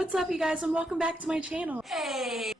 What's up, you guys, and welcome back to my channel. Hey.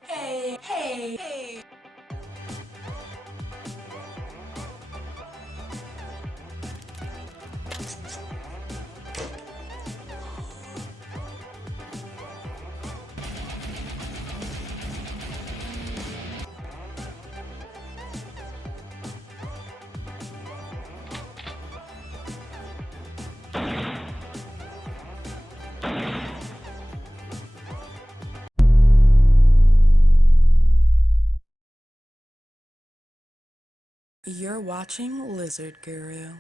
You're watching Lizard Guru.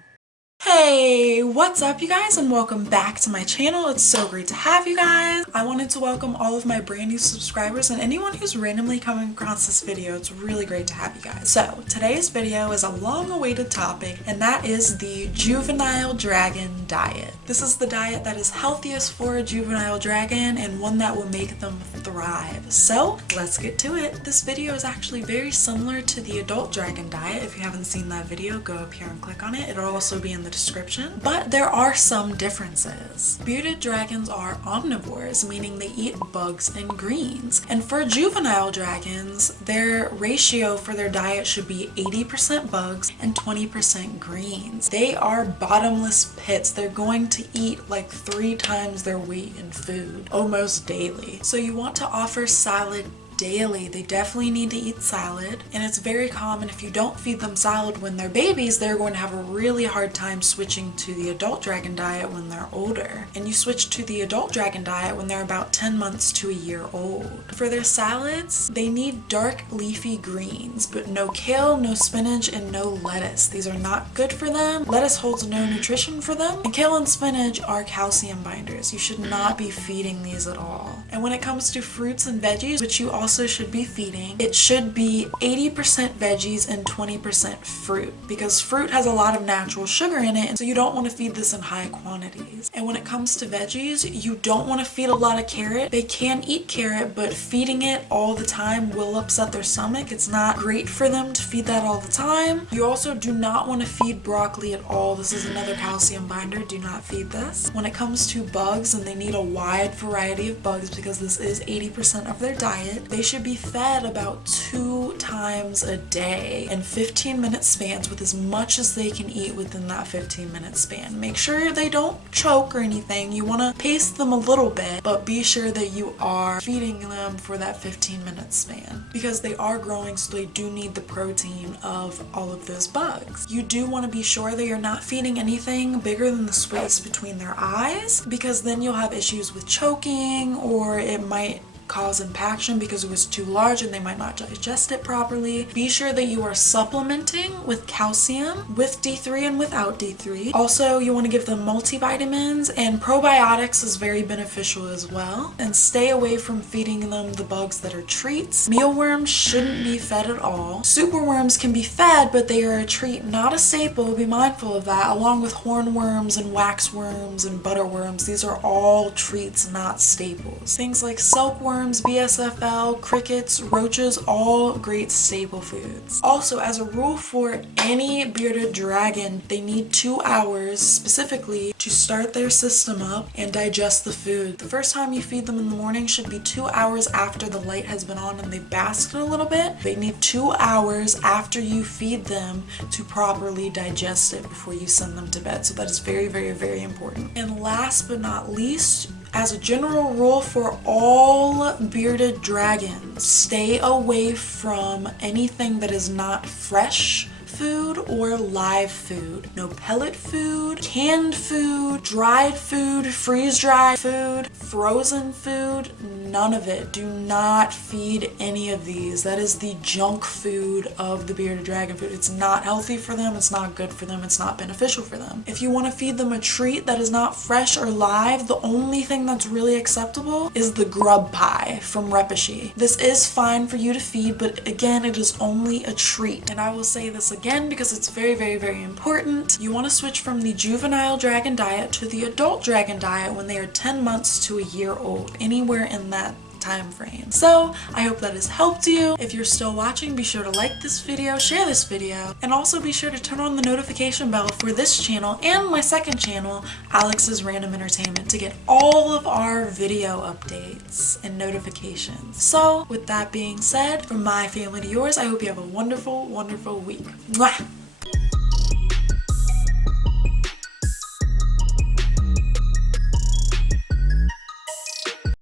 Hey, what's up, you guys, and welcome back to my channel. It's so great to have you guys. I wanted to welcome all of my brand new subscribers and anyone who's randomly coming across this video. It's really great to have you guys. So today's video is a long-awaited topic, and that is the juvenile dragon diet. This is the diet that is healthiest for a juvenile dragon and one that will make them thrive. So let's get to it. This video is actually very similar to the adult dragon diet. If you haven't seen that video, go up here and click on it. It'll also be in the description, but there are some differences. Bearded dragons are omnivores, meaning they eat bugs and greens. And for juvenile dragons, their ratio for their diet should be 80% bugs and 20% greens. They are bottomless pits. They're going to eat like 3 times their weight in food, almost daily. So you want to offer salad daily. They definitely need to eat salad, and it's very common if you don't feed them salad when they're babies, they're going to have a really hard time switching to the adult dragon diet when they're older. And you switch to the adult dragon diet when they're about 10 months to a year old. For their salads, they need dark leafy greens, but no kale, no spinach, and no lettuce. These are not good for them. Lettuce holds no nutrition for them, and kale and spinach are calcium binders. You should not be feeding these at all. And when it comes to fruits and veggies, which you also should be feeding, it should be 80% veggies and 20% fruit, because fruit has a lot of natural sugar in it, and so you don't want to feed this in high quantities. And when it comes to veggies, you don't want to feed a lot of carrot. They can eat carrot, but feeding it all the time will upset their stomach. It's not great for them to feed that all the time. You also do not want to feed broccoli at all. This is another calcium binder. Do not feed this. When it comes to bugs, and they need a wide variety of bugs because this is 80% of their diet, they should be fed about 2 times a day in 15-minute spans with as much as they can eat within that 15-minute span. Make sure they don't choke or anything. You want to pace them a little bit, but be sure that you are feeding them for that 15-minute span, because they are growing, so they do need the protein of all of those bugs. You do want to be sure that you're not feeding anything bigger than the space between their eyes, because then you'll have issues with choking, or it might cause impaction because it was too large and they might not digest it properly. Be sure that you are supplementing with calcium, with D3 and without D3. Also, you want to give them multivitamins, and probiotics is very beneficial as well. And stay away from feeding them the bugs that are treats. Mealworms shouldn't be fed at all. Superworms can be fed, but they are a treat, not a staple. Be mindful of that, along with hornworms and waxworms and butterworms. These are all treats, not staples. Things like silkworms, BSFL, crickets, roaches, all great staple foods. Also, as a rule for any bearded dragon, they need 2 hours specifically to start their system up and digest the food. The first time you feed them in the morning should be 2 hours after the light has been on and they've basked a little bit. They need 2 hours after you feed them to properly digest it before you send them to bed. So that is very, very, very important. And last but not least, as a general rule for all bearded dragons, stay away from anything that is not fresh food or live food. No pellet food, canned food, dried food, freeze-dried food, frozen food, none of it. Do not feed any of these. That is the junk food of the bearded dragon food. It's not healthy for them, it's not good for them, it's not beneficial for them. If you want to feed them a treat that is not fresh or live, the only thing that's really acceptable is the grub pie from Repishi. This is fine for you to feed, but again, it is only a treat. And I will say this again because it's very, very, very important. You want to switch from the juvenile dragon diet to the adult dragon diet when they are 10 months to a year old, anywhere in that time frame. So I hope that has helped you. If you're still watching, be sure to like this video, share this video, and also be sure to turn on the notification bell for this channel and my second channel, Alex's Random Entertainment, to get all of our video updates and notifications. So with that being said, from my family to yours, I hope you have a wonderful, wonderful week. Mwah!